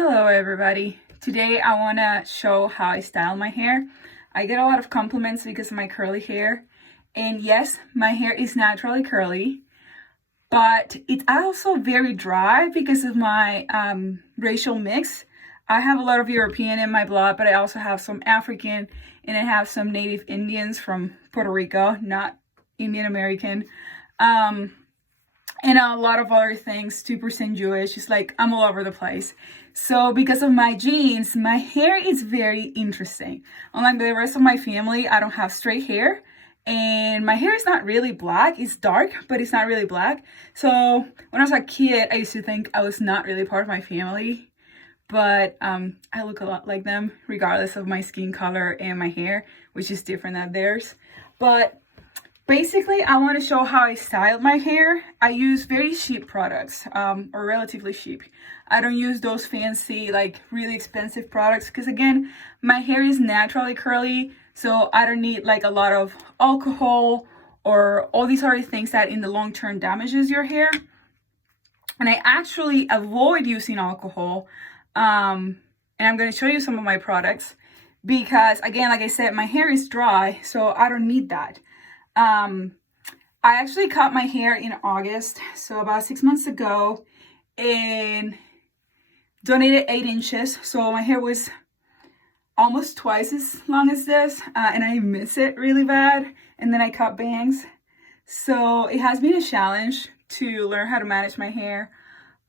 Hello everybody. Today I want to show how I style my hair. I get a lot of compliments because of my curly hair. And yes, my hair is naturally curly, but it's also very dry because of my racial mix. I have a lot of European in my blood, but I also have some African and I have some native Indians from Puerto Rico, not Indian American. And a lot of other things, 2% Jewish. It's like I'm all over the place. So because of my genes, my hair is very interesting. Unlike the rest of my family, I don't have straight hair. And my hair is not really black. It's dark, but it's not really black. So when I was a kid, I used to think I was not really part of my family. But I look a lot like them, regardless of my skin color and my hair, which is different than theirs. But basically, I want to show how I style my hair. I use very cheap products, or relatively cheap. I don't use those fancy, like really expensive products because again, my hair is naturally curly, so I don't need like a lot of alcohol or all these other things that in the long term damages your hair. And I actually avoid using alcohol. And I'm going to show you some of my products because again, like I said, my hair is dry, so I don't need that. I actually cut my hair in August, so about 6 months ago, and donated 8 inches. So my hair was almost twice as long as this, and I miss it really bad. And then I cut bangs. So it has been a challenge to learn how to manage my hair.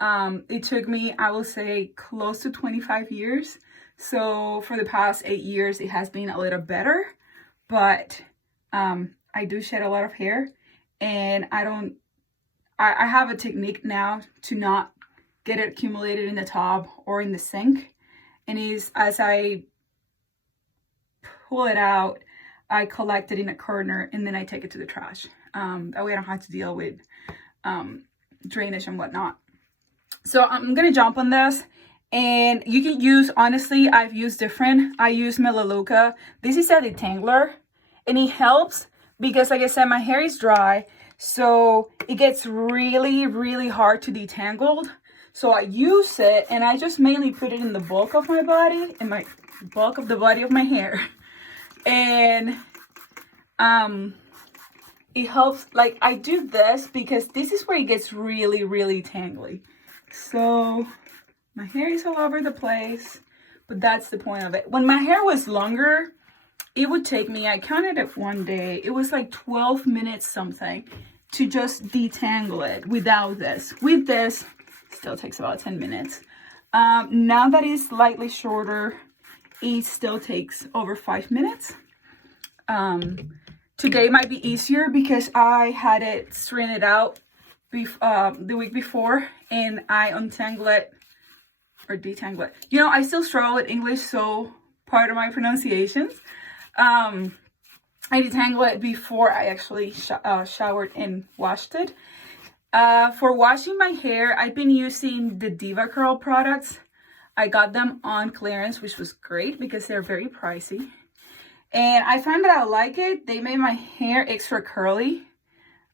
It took me, I will say, close to 25 years. So for the past 8 years, it has been a little better, but I do shed a lot of hair, and I have a technique now to not get it accumulated in the tub or in the sink. And as I pull it out, I collect it in a corner and then I take it to the trash. That way I don't have to deal with drainage and whatnot. So I'm gonna jump on this, and you can use, honestly, I've used different. I use Melaleuca. This is a detangler, and it helps because, like I said, my hair is dry, so it gets really, really hard to detangle. So I use it, and I just mainly put it in the bulk of my body, in my bulk of the body of my hair. And it helps, like I do this because this is where it gets really, really tangly. So my hair is all over the place, but that's the point of it. When my hair was longer, it would take me, I counted it one day, it was like 12 minutes something to just detangle it without this. With this, still takes about 10 minutes. Now that it's slightly shorter, it still takes over 5 minutes. Today might be easier because I had it straightened out the week before, and I untangle it or detangle it. You know, I still struggle with English, so part of my pronunciations. I detangle it before I actually showered and washed it. For washing my hair, I've been using the DevaCurl products. I got them on clearance, which was great because they're very pricey. And I find that I like it. They made my hair extra curly,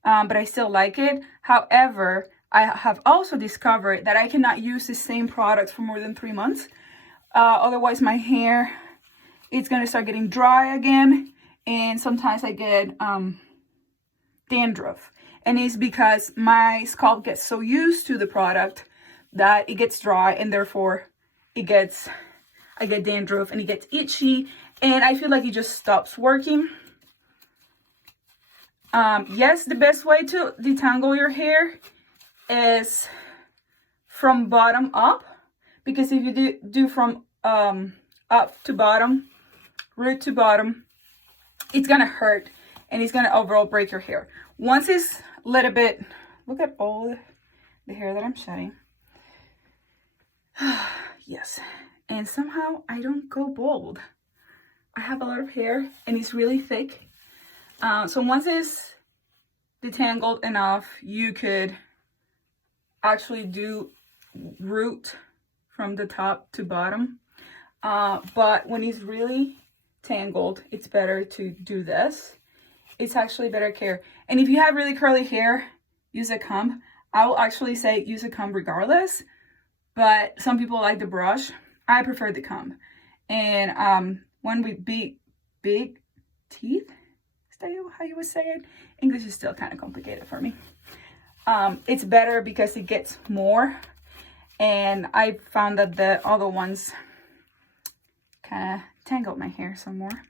but I still like it. However, I have also discovered that I cannot use the same products for more than 3 months. Otherwise, my hair, it's going to start getting dry again. And sometimes I get dandruff. And it's because my scalp gets so used to the product that it gets dry, and therefore I get dandruff and it gets itchy, and I feel like it just stops working. Yes, the best way to detangle your hair is from bottom up, because if you do from up to bottom, root to bottom, it's gonna hurt and it's gonna overall break your hair. Once it's a little bit, look at all the hair that I'm shedding. Yes, and somehow I don't go bald. I have a lot of hair and it's really thick. So once it's detangled enough, you could actually do root from the top to bottom. But when it's really tangled, it's better to do this. It's actually better care. And if you have really curly hair, use a comb. I will actually say use a comb regardless. but some people like the brush. I prefer the comb. And one with big teeth, is that how you would say it? English is still kind of complicated for me. It's better because it gets more, and I found that the other ones kind of tangled my hair some more.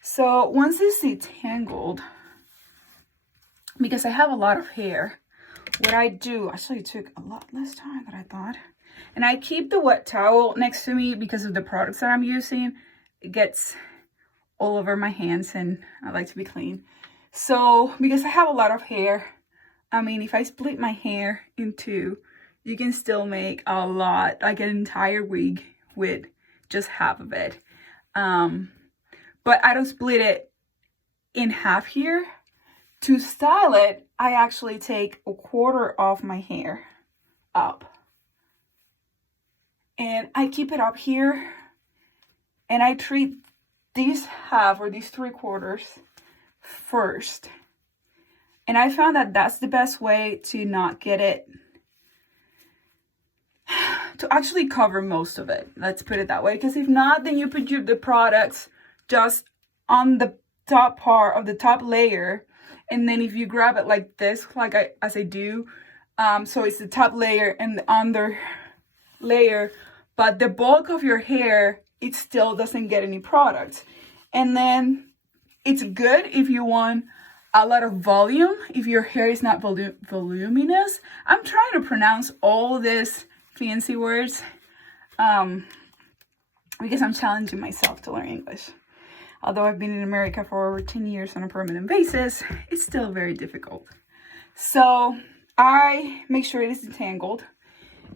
So once it's detangled, because I have a lot of hair, what I do, actually it took a lot less time than I thought, and I keep the wet towel next to me because of the products that I'm using. It gets all over my hands and I like to be clean. So because I have a lot of hair, I mean, if I split my hair in two, you can still make a lot, like an entire wig with just half of it. But I don't split it in half here. To style it, I actually take a quarter of my hair up. And I keep it up here. And I treat these half or these 3/4 first. And I found that that's the best way to not get it, to actually cover most of it. Let's put it that way. Because if not, then you put the products just on the top part of the top layer. And then if you grab it like this, as I do, so it's the top layer and the under layer, but the bulk of your hair, it still doesn't get any product. And then it's good if you want a lot of volume, if your hair is not voluminous. I'm trying to pronounce all these fancy words because I'm challenging myself to learn English. Although I've been in America for over 10 years on a permanent basis, it's still very difficult. So I make sure it is detangled,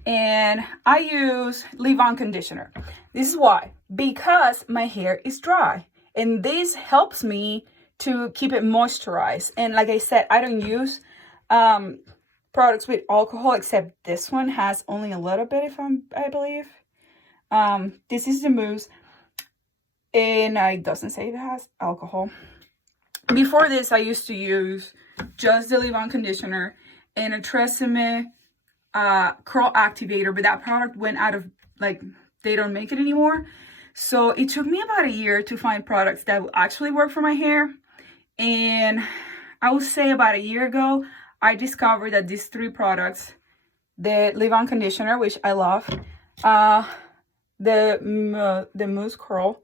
and I use leave-on conditioner. This is why, because my hair is dry, and this helps me to keep it moisturized. And like I said, I don't use products with alcohol, except this one has only a little bit, I believe. This is the mousse, and it doesn't say it has alcohol. Before this, I used to use just the leave-on conditioner and a Tresemme curl activator, but that product went out of, they don't make it anymore. So it took me about a year to find products that would actually work for my hair. And I would say about a year ago, I discovered that these 3 products, the leave-on conditioner, which I love, the mousse curl,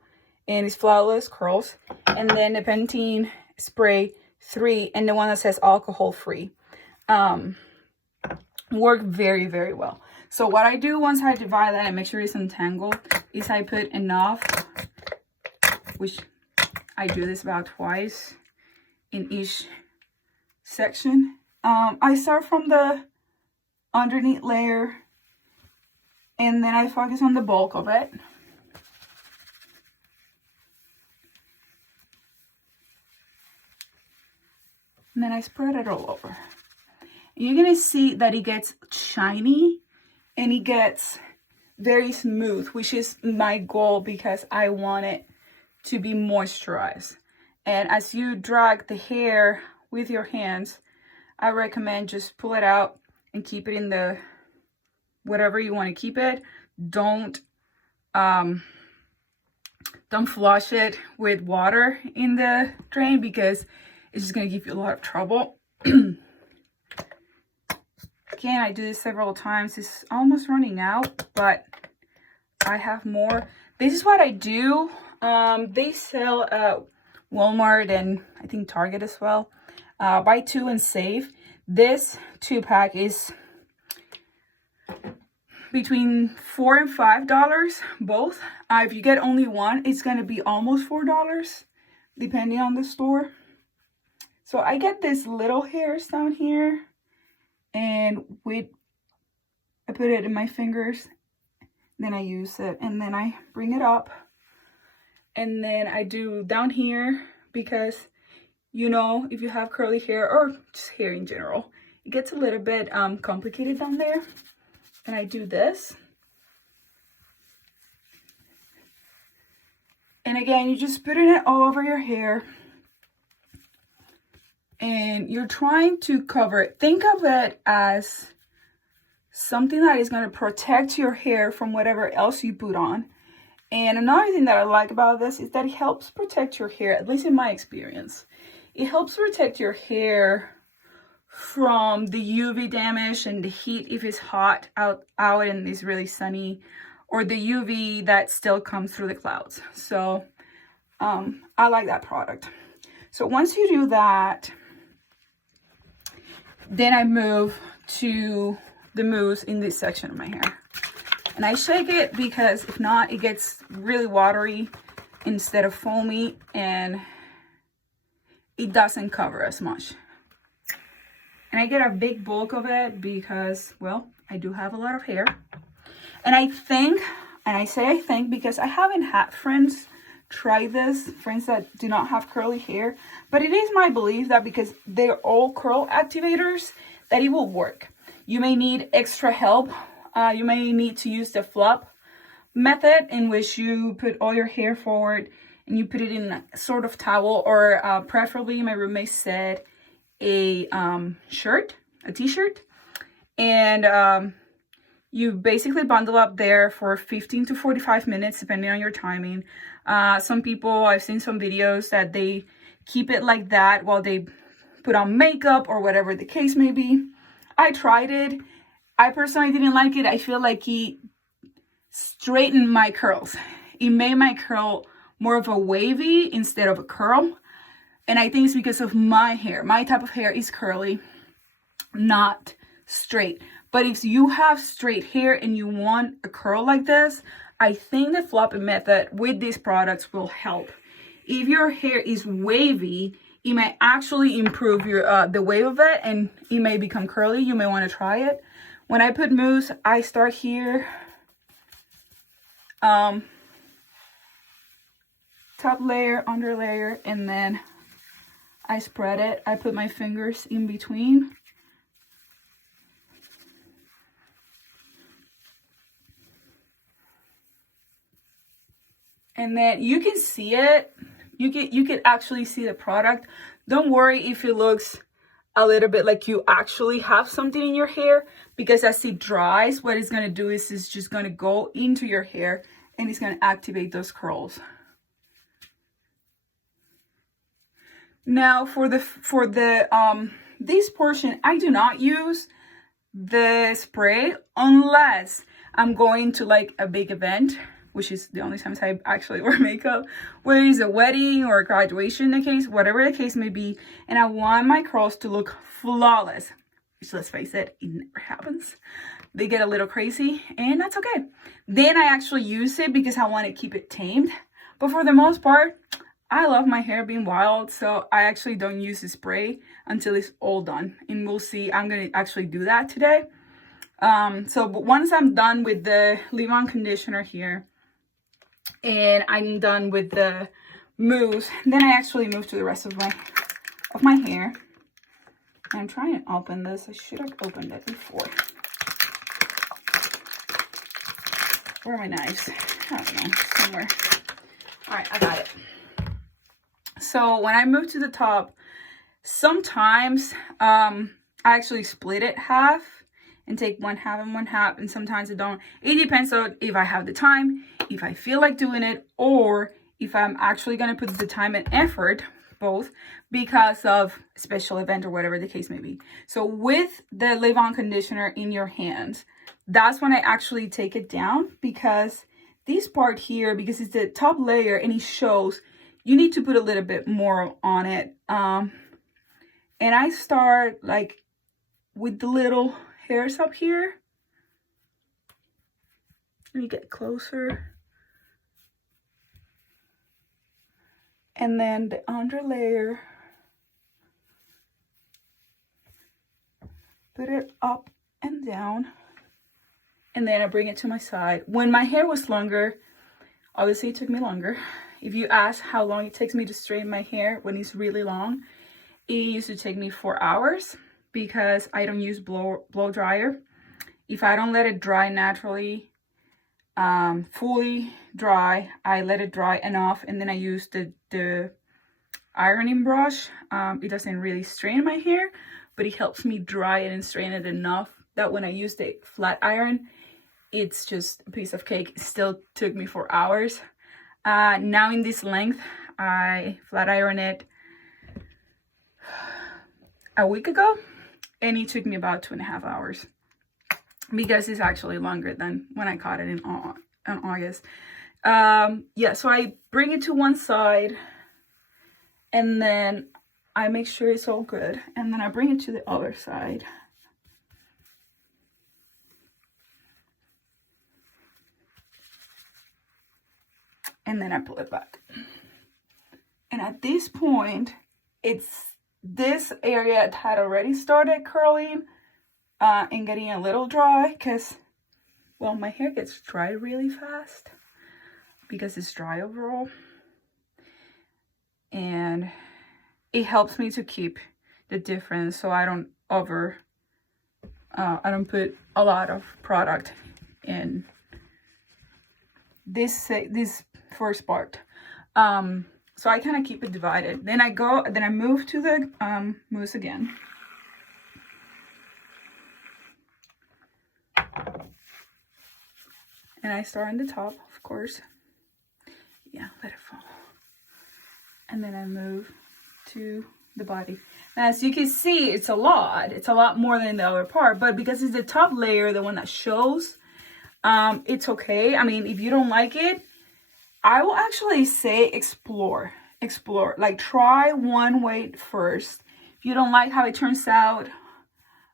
and it's flawless curls, and then the Pantene spray 3, and the one that says alcohol free, work very, very well. So what I do once I divide that and make sure it's untangled is I put enough, which I do this about twice in each section. I start from the underneath layer, and then I focus on the bulk of it. And then I spread it all over. You're gonna see that it gets shiny and it gets very smooth, which is my goal because I want it to be moisturized. And as you drag the hair with your hands, I recommend just pull it out and keep it in the whatever you want to keep it. Don't flush it with water in the drain because it's just going to give you a lot of trouble. Again, I do this several times. It's almost running out, but I have more. This is what I do. They sell at Walmart and I think Target as well. Buy 2 and save. This 2-pack is between $4 and $5 both. If you get only one, it's going to be almost $4 depending on the store. So I get these little hairs down here, and I put it in my fingers, then I use it, and then I bring it up, and then I do down here because, you know, if you have curly hair or just hair in general, it gets a little bit complicated down there. And I do this. And again, you're just putting it all over your hair. And you're trying to cover it. Think of it as something that is going to protect your hair from whatever else you put on. And another thing that I like about this is that it helps protect your hair, at least in my experience. It helps protect your hair from the UV damage and the heat if it's hot out and it's really sunny, or the UV that still comes through the clouds. So I like that product. So once you do that, then I move to the mousse in this section of my hair. And I shake it because if not, it gets really watery instead of foamy, and it doesn't cover as much. And I get a big bulk of it because, well, I do have a lot of hair. And I think, and I say I think because I haven't had friends try this, friends that do not have curly hair, but it is my belief that because they're all curl activators, that it will work. You may need extra help. You may need to use the flop method, in which you put all your hair forward and you put it in a sort of towel, or preferably, my roommate said, a t-shirt, and you basically bundle up there for 15 to 45 minutes depending on your timing. Some people, I've seen some videos that they keep it like that while they put on makeup or whatever the case may be. I tried it. I personally didn't like it. I feel like it straightened my curls. It made my curl more of a wavy instead of a curl. And I think it's because of my hair. My type of hair is curly, not straight. But if you have straight hair and you want a curl like this, I think the flopping method with these products will help. If your hair is wavy, it may actually improve your the wave of it, and it may become curly. You may want to try it. When I put mousse, I start here. Top layer, under layer, and then I spread it. I put my fingers in between. And then you can see it. You can actually see the product. Don't worry if it looks a little bit like you actually have something in your hair, because as it dries, what it's going to do is it's just going to go into your hair and it's going to activate those curls. Now for the this portion, I do not use the spray unless I'm going to like a big event, which is the only times I actually wear makeup, whether it's a wedding or a graduation, whatever the case may be, and I want my curls to look flawless, which, let's face it, it never happens. They get a little crazy, and that's okay. Then I actually use it because I want to keep it tamed. But for the most part, I love my hair being wild, so I actually don't use the spray until it's all done. And we'll see, I'm going to actually do that today. But once I'm done with the leave-on conditioner here, and I'm done with the mousse, then I actually move to the rest of my hair. I'm trying to open this. I should have opened it before. Where are my knives? I don't know, somewhere. All right, I got it. So when I move to the top, sometimes I actually split it half and take one half and one half, and sometimes I don't. It depends on if I have the time, if I feel like doing it, or if I'm actually going to put the time and effort, both, because of a special event or whatever the case may be. So with the leave-on conditioner in your hands, that's when I actually take it down, because this part here, because it's the top layer and it shows, you need to put a little bit more on it. And I start like with the little hairs up here. Let me get closer. And then the under layer. Put it up and down. And then I bring it to my side. When my hair was longer, obviously it took me longer. If you ask how long it takes me to straighten my hair when it's really long, it used to take me 4 hours, because I don't use blow dryer. If I don't let it dry naturally, fully dry, I let it dry enough, and then I use the ironing brush. It doesn't really strain my hair, but it helps me dry it and strain it enough that when I use the flat iron, it's just a piece of cake. It still took me 4 hours. Now in this length, I flat ironed it a week ago, and it took me about 2.5 hours because it's actually longer than when I caught it in August. Yeah, so I bring it to one side, and then I make sure it's all good, and then I bring it to the other side. And then I pull it back. And at this point, it's this area had already started curling and getting a little dry because, well, my hair gets dry really fast because it's dry overall. And it helps me to keep the difference so I don't I don't put a lot of product in this first part. So I kind of keep it divided. Then I move to the mousse again. And I start on the top, of course. Yeah, let it fall. And then I move to the body. Now, as you can see, it's a lot. It's a lot more than the other part, but because it's the top layer, the one that shows, it's okay. I mean, if you don't like it, I will actually say explore. Like, try one weight first. If you don't like how it turns out,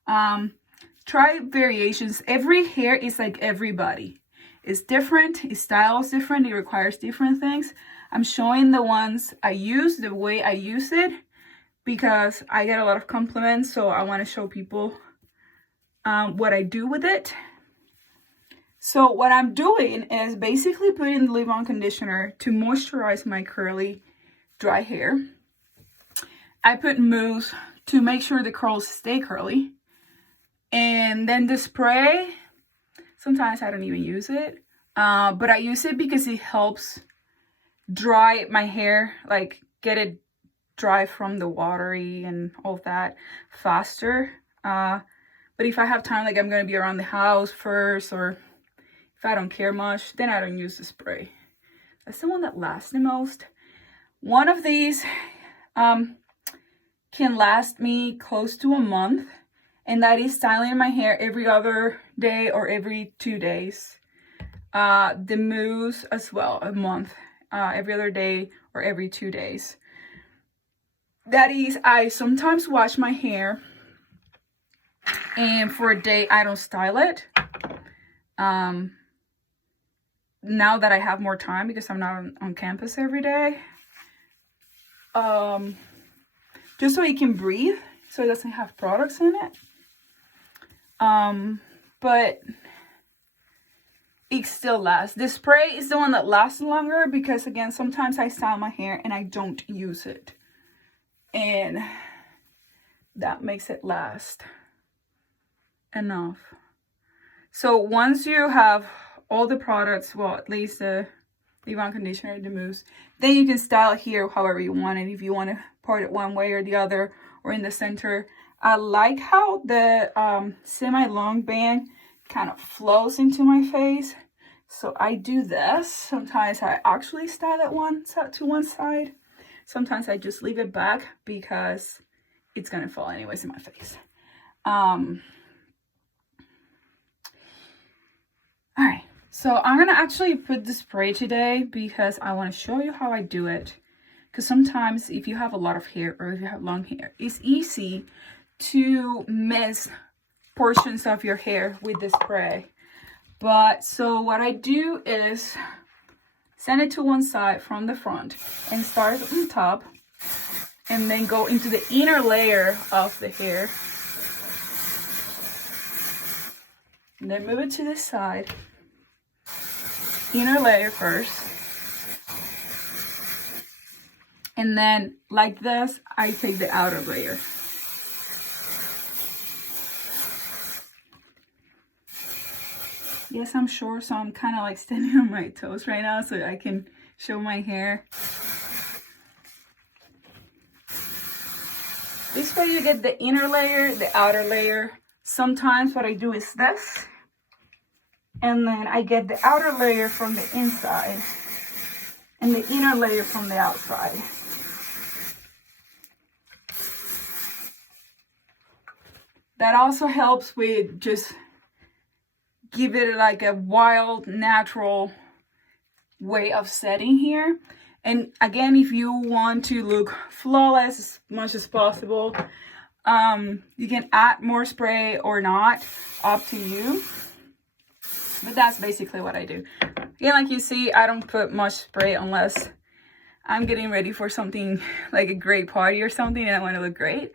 try variations. Every hair is like everybody. It's different. Its style is different. It requires different things. I'm showing the ones I use, the way I use it, because I get a lot of compliments. So I want to show people what I do with it. So what I'm doing is basically putting the leave-on conditioner to moisturize my curly, dry hair. I put mousse to make sure the curls stay curly. And then the spray, sometimes I don't even use it. But I use it because it helps dry my hair, like get it dry from the watery and all that faster. But if I have time, like I'm going to be around the house first, or if I don't care much, then I don't use the spray. That's the one that lasts the most. One of these can last me close to a month, and that is styling my hair every other day or every 2 days. The mousse as well, a month, every other day or every 2 days. That is, I sometimes wash my hair, and for a day I don't style it. Now that I have more time because I'm not on campus every day, just so it can breathe, so it doesn't have products in it. But it still lasts. The spray is the one that lasts longer because, again, sometimes I style my hair and I don't use it, and that makes it last enough. So once you have all the products, well, at least the leave-on conditioner, the mousse, then you can style here however you want it. If you want to part it one way or the other, or in the center. I like how the semi-long band kind of flows into my face, so I do this. Sometimes I actually style it to one side. Sometimes I just leave it back because it's gonna fall anyways in my face. All right, so I'm gonna actually put the spray today because I want to show you how I do it. Because sometimes if you have a lot of hair or if you have long hair, it's easy to miss portions of your hair with the spray. But so what I do is send it to one side from the front and start on top, and then go into the inner layer of the hair. And then move it to the side. Inner layer first. And then, like this, I take the outer layer. Yes, I'm short, so I'm kind of like standing on my toes right now so I can show my hair. This way you get the inner layer, the outer layer sometimes what I do is this, and then I get the outer layer from the inside and the inner layer from the outside. That also helps with just give it like a wild, natural way of setting here. And again, if you want to look flawless as much as possible, you can add more spray or not, up to you. But that's basically what I do. Again, like you see, I don't put much spray unless I'm getting ready for something like a great party or something and I want to look great.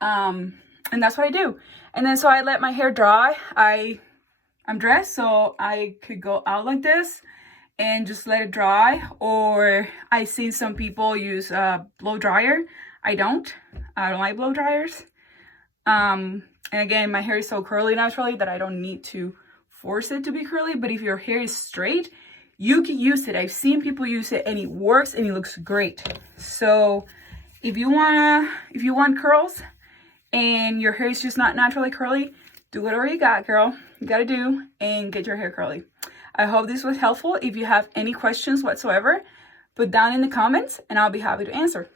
And that's what I do. And then so I let my hair dry. I'm dressed, so I could go out like this and just let it dry. Or I see some people use a blow dryer. I don't like blow dryers. And again, my hair is so curly naturally that I don't need to force it to be curly. But if your hair is straight, you can use it. I've seen people use it and it works and it looks great. So if you want curls and your hair is just not naturally curly, do whatever you got, girl. You gotta do and get your hair curly. I hope this was helpful. If you have any questions whatsoever, put down in the comments and I'll be happy to answer.